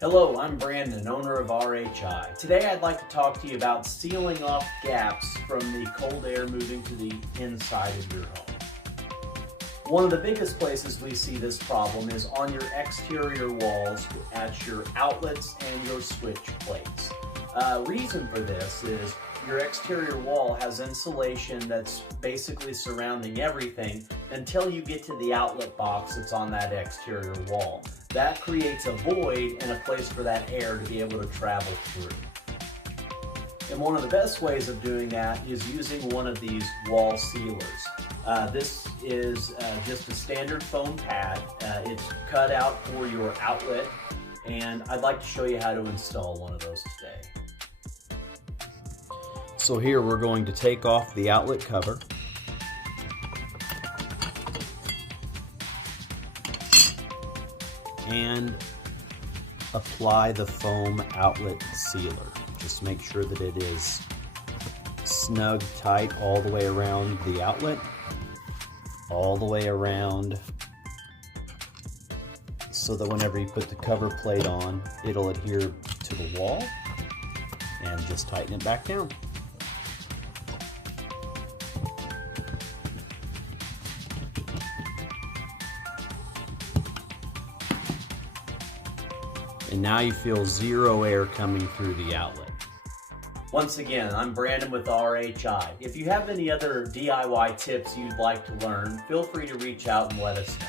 Hello, I'm Brandon, owner of RHI. Today I'd like to talk to you about sealing off gaps from the cold air moving to the inside of your home. One of the biggest places we see this problem is on your exterior walls at your outlets and your switch plates. Reason for this is your exterior wall has insulation that's basically surrounding everything until you get to the outlet box that's on that exterior wall. That creates a void and a place for that air to be able to travel through. And one of the best ways of doing that is using one of these wall sealers. This is just a standard foam pad. It's cut out for your outlet, and I'd like to show you how to install one of those today. So here we're going to take off the outlet cover. And apply the foam outlet sealer. Just make sure that it is snug tight all the way around the outlet, all the way around, so that whenever you put the cover plate on, it'll adhere to the wall, and just tighten it back down. And now you feel zero air coming through the outlet. Once again, I'm Brandon with RHI. If you have any other DIY tips you'd like to learn, feel free to reach out and let us know.